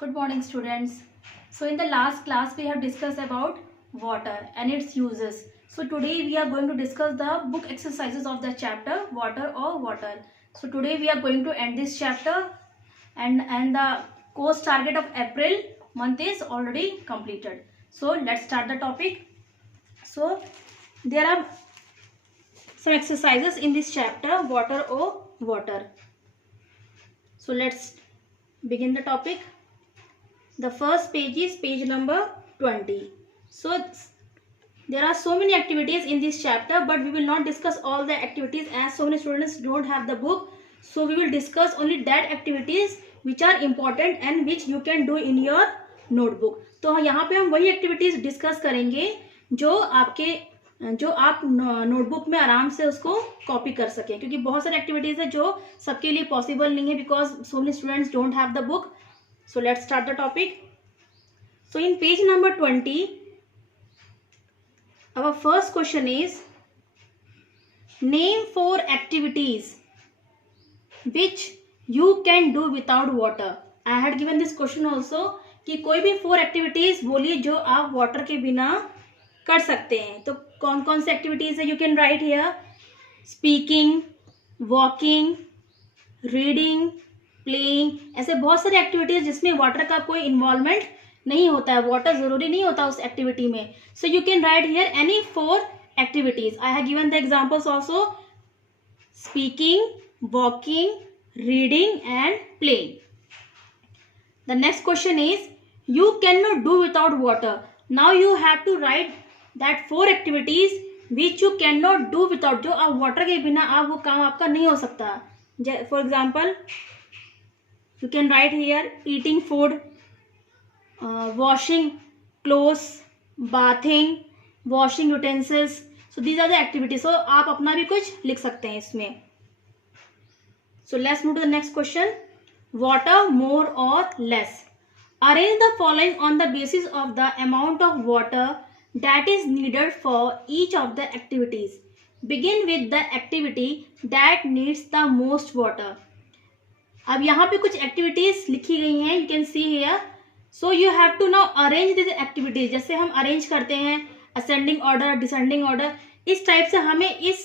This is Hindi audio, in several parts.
Good morning, students. So in the last class we have discussed about water and its uses. So today we are going to discuss the book exercises of the chapter water or water. So today we are going to end this chapter, and the course target of April month is already completed. So let's start the topic. So there are some exercises in this chapter water or water. So let's begin the topic. The first page is page number 20. So there are so many activities in this chapter, but we will not discuss all the activities as so many students don't have the book. So we will discuss only that activities which are important and which you can do in your notebook. तो यहाँ पे हम वही activities discuss करेंगे जो आप नोटबुक में आराम से उसको कॉपी कर सकें, क्योंकि बहुत सारी एक्टिविटीज है जो सबके लिए पॉसिबल नहीं है because so many students don't have the book. So let's start the topic. So in page number 20, our first question is name 4 activities which you can do without water. I had given this question also कि कोई भी 4 activities बोलिए जो आप water के बिना कर सकते हैं. तो कौन कौन से activities है? You can write here: speaking, walking, reading, playing. ऐसे बहुत सारे एक्टिविटीज जिसमें वाटर का कोई इन्वॉल्वमेंट नहीं होता है, वाटर जरूरी नहीं होता उस एक्टिविटी में. So you can write here any 4 activities. I have given the examples also: speaking, walking, reading and playing. The next question is you can not do without water. Now you have to write that 4 activities which you can not do without, जो आप वाटर के बिना आप वो काम आपका नहीं हो सकता. For example, you can write here eating food, washing clothes, bathing, washing utensils. So these are the activities. So आप अपना भी कुछ लिख सकते हैं इसमें. So let's move to the next question. Water more or less. Arrange the following on the basis of the amount of water that is needed for each of the activities. Begin with the activity that needs the most water. अब यहाँ पे कुछ एक्टिविटीज लिखी गई हैं, you can see here. So you have to now arrange this activities. जैसे हम अरेंज करते हैं असेंडिंग ऑर्डर, डिसेंडिंग ऑर्डर, इस टाइप से हमें इस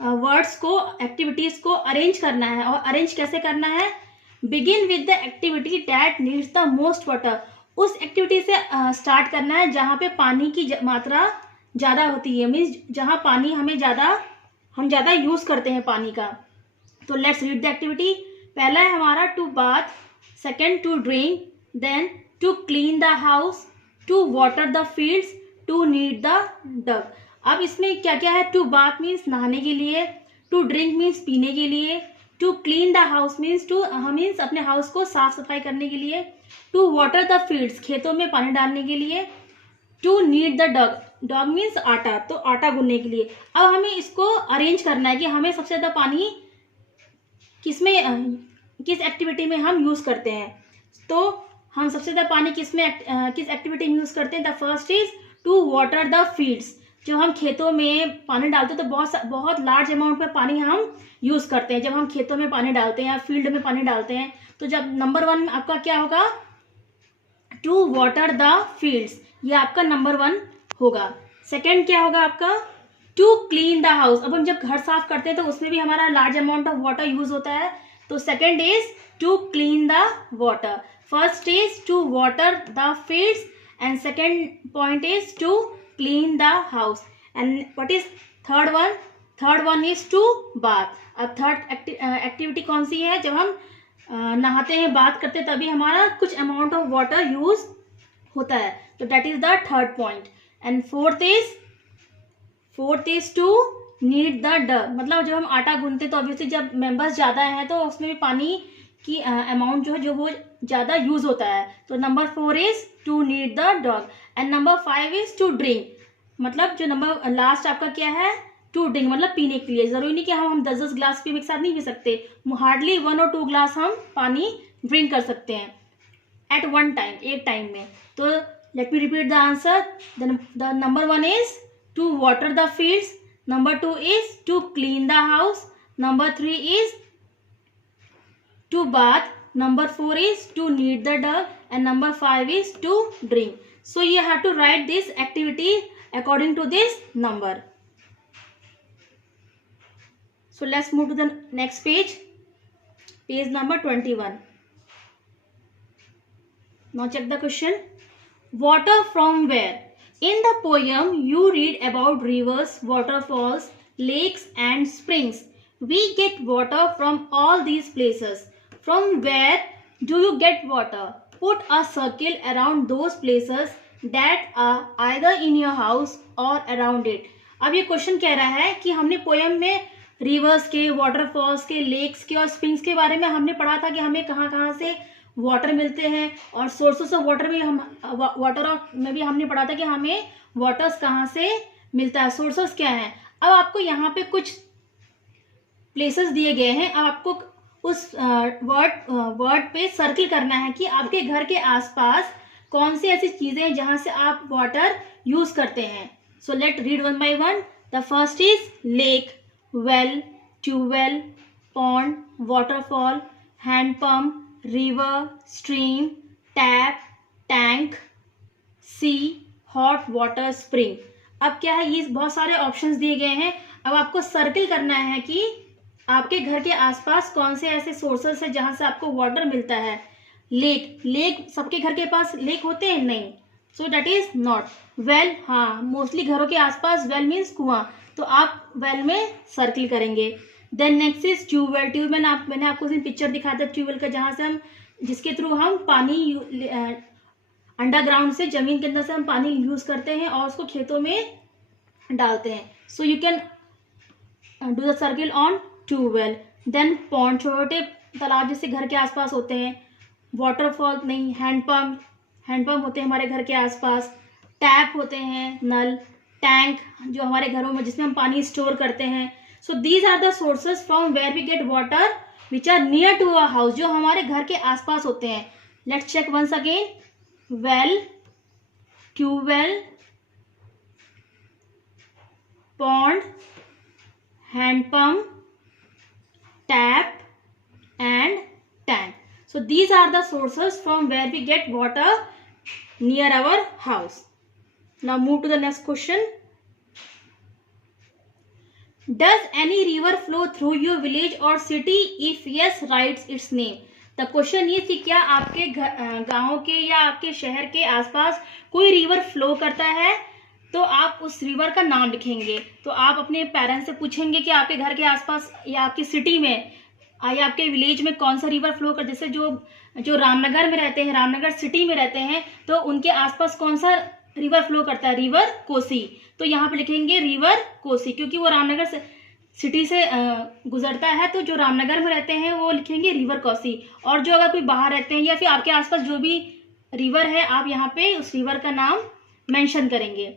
वर्ड्स को, एक्टिविटीज को अरेंज करना है. और अरेंज कैसे करना है? Begin with the activity that needs the most water. उस एक्टिविटी से स्टार्ट करना है जहाँ पे पानी की मात्रा ज़्यादा होती है, मीन्स जहाँ पानी हम ज़्यादा यूज़ करते हैं पानी का. तो लेट्स रीड द एक्टिविटी. पहला है हमारा to bath, second to drink, then to clean the house, to water the fields, to knead the dough. अब इसमें क्या क्या है? टू बाथ मीन्स नहाने के लिए, टू ड्रिंक मीन्स पीने के लिए, to clean the house means अपने हाउस को साफ सफाई करने के लिए, टू वाटर द फील्ड्स खेतों में पानी डालने के लिए, to knead the dough, dough means आटा, तो आटा गूंदने के लिए. अब हमें इसको अरेंज करना है कि हमें सबसे ज़्यादा पानी किस एक्टिविटी में हम यूज़ करते हैं. तो हम सबसे ज़्यादा पानी किस एक्टिविटी में यूज़ करते हैं? The first is to water the fields. जो हम खेतों में पानी डालते हैं तो बहुत लार्ज अमाउंट में पानी हम यूज़ करते हैं जब हम खेतों में पानी डालते हैं या फील्ड में पानी डालते हैं. तो जब नंबर 1 आपका क्या होगा? टू वाटर द फील्ड्स, ये आपका नंबर 1 होगा. सेकेंड क्या होगा आपका? To clean the house. अब हम जब घर साफ करते हैं तो उसमें भी हमारा large amount of water use होता है. तो second is to clean the water. First is to water the fields and second point is to clean the house. And what is third one? Third one is to bath. अब थर्ड एक्टिविटी कौन सी है? जब हम नहाते हैं, बात करते हैं, तभी हमारा कुछ अमाउंट ऑफ वाटर यूज होता है. तो that is the third point. And fourth is to knead the dough. मतलब जब हम आटा गूंथते तो ऑब्वियसली जब मेंबर्स ज़्यादा हैं तो उसमें भी पानी की अमाउंट जो वो ज़्यादा यूज़ होता है. तो number 4 is to knead the dough. And number 5 is to drink. मतलब जो नंबर लास्ट आपका क्या है? टू ड्रिंक, मतलब पीने के लिए. ज़रूरी नहीं कि हम 10-10 ग्लास भी एक साथ नहीं पी सकते. हार्डली 1 और 2 ग्लास हम पानी ड्रिंक कर सकते हैं एट वन टाइम, एक टाइम में. तो let me repeat the answer. The number 1 is to water the fields, number 2 is to clean the house, number 3 is to bath, number 4 is to knead the dough, and number 5 is to drink. So you have to write this activity according to this number. So let's move to the next page, page number 21. Now check the question. Water from where? In the poem, you read about rivers, waterfalls, lakes and springs. We get water from all these places. From where do you get water? Put a circle around those places that are either in your house or around it. अब ये क्वेश्चन कह रहा है कि हमने पोयम में रिवर्स के, वाटरफॉल्स के, लेक्स के और स्प्रिंग्स के बारे में हमने पढ़ा था कि हमें कहाँ कहाँ से वाटर मिलते हैं, और सोर्सेस ऑफ वाटर में भी हमने पढ़ा था कि हमें वाटर्स कहाँ से मिलता है, सोर्सेस क्या है. अब आपको यहाँ पे कुछ प्लेसेस दिए गए हैं. अब आपको उस वर्ड पे सर्किल करना है कि आपके घर के आसपास कौन सी ऐसी चीजें हैं जहां से आप वाटर यूज करते हैं. So let read one by one. The first is lake, well, tube well, pond, waterfall, hand pump, river, stream, tap, tank, sea, hot water spring. अब क्या है, ये बहुत सारे ऑप्शंस दिए गए हैं. अब आपको सर्किल करना है कि आपके घर के आसपास कौन से ऐसे सोर्सेस है जहां से आपको वाटर मिलता है. लेक सबके घर के पास लेक होते हैं? नहीं. So that is not. Well, हाँ, मोस्टली घरों के आसपास वेल मीन्स कुआं, तो आप वेल में सर्किल करेंगे. Then next is tube well. Tube well मैंने आपको पिक्चर दिखाया था ट्यूबवेल का, जहां से जिसके थ्रू हम पानी अंडरग्राउंड से, जमीन के अंदर से हम पानी यूज करते हैं और उसको खेतों में डालते हैं. So you can do the circle on tube well. Then pond, छोटे तालाब जैसे घर के आसपास होते हैं. वाटरफॉल नहीं. हैंडपंप होते हैं हमारे घर के आसपास. टैप होते हैं, नल. टैंक जो हमारे घरों में जिसमें हम पानी स्टोर करते हैं. So these are the sources from where we get water which are near to our house, जो हमारे घर के आसपास होते हैं. Let's check once again. Well, tube well, pond, hand pump, tap and tank. So these are the sources from where we get water near our house. Now move to the next question. Does any river flow through your village or city? If yes, write its name. The question is कि क्या आपके गाँव के या आपके शहर के आसपास कोई रिवर फ्लो करता है, तो आप उस रिवर का नाम लिखेंगे. तो आप अपने पेरेंट्स से पूछेंगे कि आपके घर के आसपास या आपकी सिटी में या आपके विलेज में कौन सा रिवर फ्लो कर. जैसे जो रामनगर में रहते हैं, रामनगर सिटी में रहते हैं, तो उनके आसपास कौन सा रिवर फ्लो करता है? रिवर कोसी. तो यहाँ पे लिखेंगे रिवर कोसी, क्योंकि वो रामनगर सिटी से गुजरता है. तो जो रामनगर में रहते हैं वो लिखेंगे रिवर कोसी. और जो अगर कोई बाहर रहते हैं या फिर आपके आसपास जो भी रिवर है, आप यहाँ पे उस रिवर का नाम मेंशन करेंगे.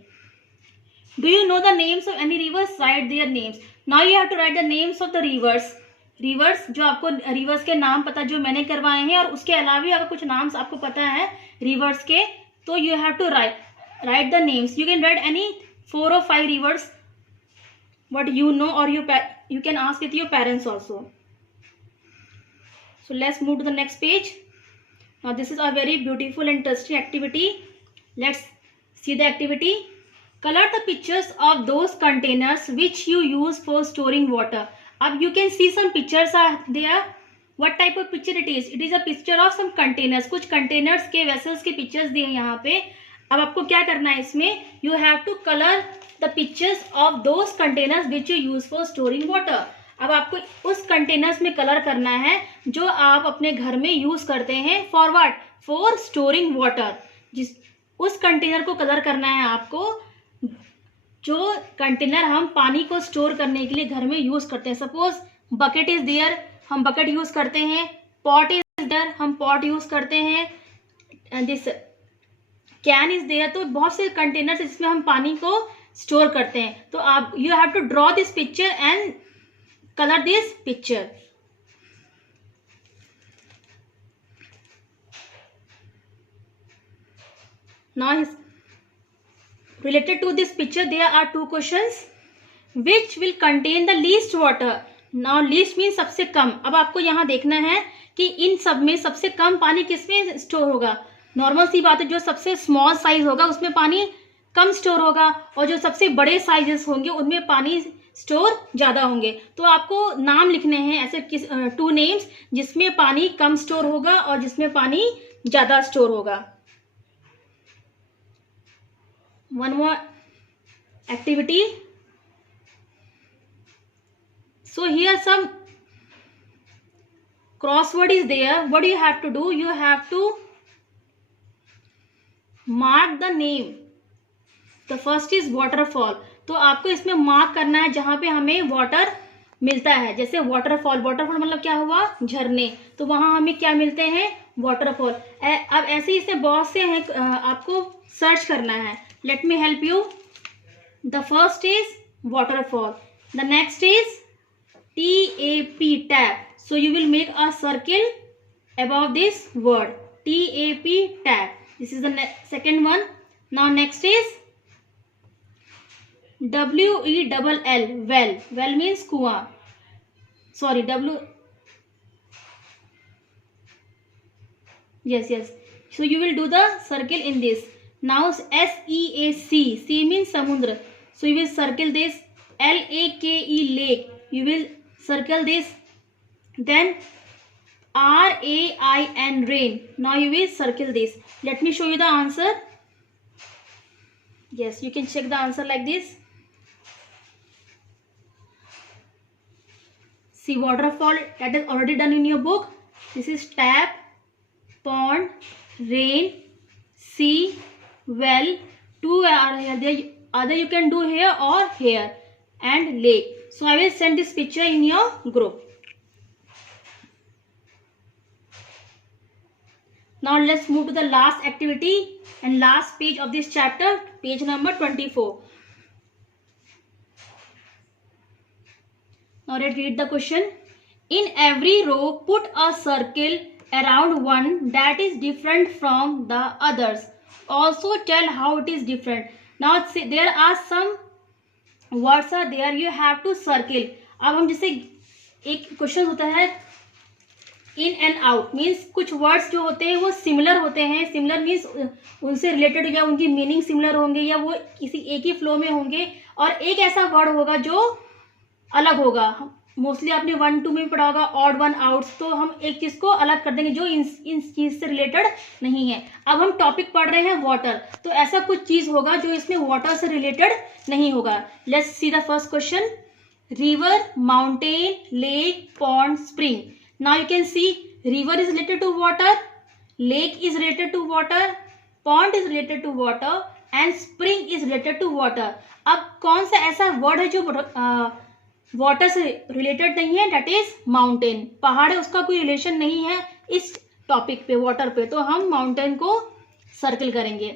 Do you know the names of any rivers? Write their names. Now you have to write the names of the rivers. Rivers, जो आपको rivers के नाम पता जो मैंने करवाए हैं, और उसके अलावा भी अगर कुछ नाम आपको पता है rivers के, तो you have to write the names. You can write any 4 or 5 rivers what you know, or you can ask with your parents also. So let's move to the next page. Now this is a very beautiful and interesting activity. Let's see the activity. Color the pictures of those containers which you use for storing water. अब you can see some pictures are there. What type of picture it is? It is a picture of some containers. कुछ containers के vessels के pictures दिए हैं यहाँ पे. अब आपको क्या करना है इसमें? You have to color the pictures of those containers which you use for storing water. अब आपको उस containers में color करना है जो आप अपने घर में use करते हैं. For what? For storing water. उस कंटेनर को कलर करना है आपको जो कंटेनर हम पानी को स्टोर करने के लिए घर में यूज करते हैं. सपोज बकेट इज देयर, हम बकेट यूज करते हैं. पॉट इज देयर, हम पॉट यूज करते हैं. This can is there. तो बहुत से कंटेनर्स जिसमें हम पानी को स्टोर करते हैं. तो आप you have to draw this picture and colour this picture. Now related to this picture there are 2 questions. Which will contain the least water? Now least means सबसे कम. अब आपको यहाँ देखना है कि इन सब में सबसे कम पानी किसमें स्टोर होगा. नॉर्मल सी बात है, जो सबसे स्मॉल साइज होगा उसमें पानी कम स्टोर होगा और जो सबसे बड़े साइजेस होंगे उनमें पानी स्टोर ज़्यादा होंगे। तो आपको नाम लिखने हैं ऐसे 2 नेम्स जिसमें पानी कम स्टोर होगा और जिसमें पानी ज़्यादा स्टोर होगा। One more activity. So here some crossword is there. What do you have to do? You have to mark the name. The first is waterfall. तो आपको इसमें मार्क करना है जहां पे हमें वाटर मिलता है। जैसे वाटरफॉल, वाटरफॉल मतलब क्या हुआ, झरने, तो वहां हमें क्या मिलते हैं, वाटरफॉल। अब ऐसे ही इसमें बहुत से हैं, आपको सर्च करना है। Let me help you. The first is waterfall, the next is TAP, tap. So you will make a circle above this word, TAP, tap. This is the second one. Now next is WELL, well. Well means kuwa. Sorry, yes. So you will do the circle in this. Now SEAC, C means samudra. So you will circle this. LAKE, lake. You will circle this. Then RAIN, rain. Now you will circle this. Let me show you the answer. Yes, you can check the answer like this. See, waterfall, that is already done in your book. This is tap, pond, rain, sea, well. 2 are here. There either you can do here or here, and lake. So I will send this picture in your group. Now let's move to the last activity and last page of this chapter, page number 24. Now let's read the question. In every row, put a circle around one that is different from the others. Also tell how it is different. Now there are some words are there, you have to circle. अब हम जैसे एक क्वेश्चन होता है इन एंड आउट, मीन्स कुछ वर्ड्स जो होते हैं वो सिमिलर होते हैं। सिमिलर मीन्स उनसे रिलेटेड या उनकी मीनिंग सिमिलर होंगे या वो किसी एक ही फ्लो में होंगे, और एक ऐसा वर्ड होगा जो अलग होगा। मोस्टली आपने 1 2 में पढ़ा होगा ऑड वन आउट्स, तो हम एक चीज को अलग कर देंगे जो इन चीज से रिलेटेड नहीं है। अब हम टॉपिक पढ़ रहे हैं वाटर, तो ऐसा कुछ चीज होगा जो इसमें वाटर से रिलेटेड नहीं होगा। Let's see the first question. River, mountain, lake, pond, spring. Now you can see river is related to water, lake is related to water, pond is related to water and spring is related to water. अब कौन सा ऐसा वर्ड है जो वाटर से रिलेटेड नहीं है, दैट इज माउंटेन। पहाड़ है, उसका कोई रिलेशन नहीं है इस टॉपिक पे, वाटर पे, तो हम माउंटेन को सर्कल करेंगे।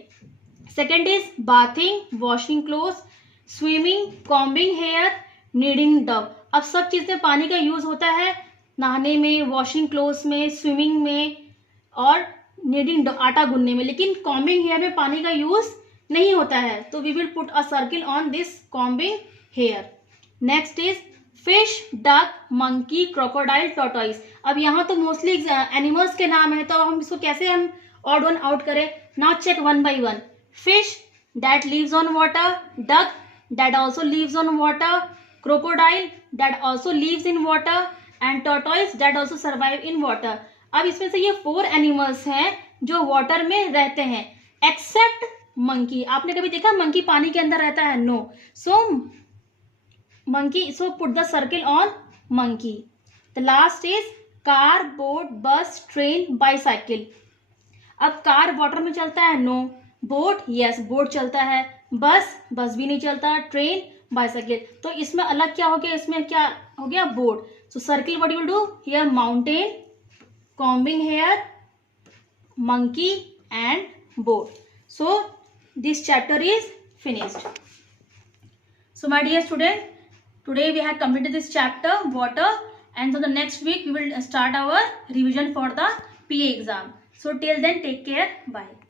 Second is bathing, washing cloth, swimming, combing hair, kneading dough. अब सब चीज में पानी का यूज होता है, नहाने में, वॉशिंग क्लोथ्स में, स्विमिंग में और नीडिंग डव आटा गूंदने में, लेकिन कॉम्बिंग हेयर में पानी का यूज नहीं होता है। तो we will put a circle on this combing hair. Next is fish, duck, monkey, crocodile, tortoise. अब यहाँ तो मोस्टली एनिमल्स के नाम है, तो हम इसको कैसे हम ऑड वन आउट करें। Now check one by one. Fish that lives on water, duck that also lives on water, crocodile that also lives in water and tortoise that also survive in water. अब इसमें से ये 4 एनिमल्स हैं जो वाटर में रहते हैं, एक्सेप्ट मंकी। आपने कभी देखा मंकी पानी के अंदर रहता है? No. So monkey, so put the circle on monkey. The last is car, boat, bus, train, bicycle. अब कार वाटर में चलता है? नो। बोट, यस, बोट चलता है। बस भी नहीं चलता। Train, bicycle. तो इसमें अलग क्या हो गया, इसमें क्या हो गया, boat. So circle what you will do here, mountain, combing hair, monkey and boat. So this chapter is finished. So my dear student, today we have completed this chapter water, and so the next week we will start our revision for the PA exam. So till then, take care. Bye.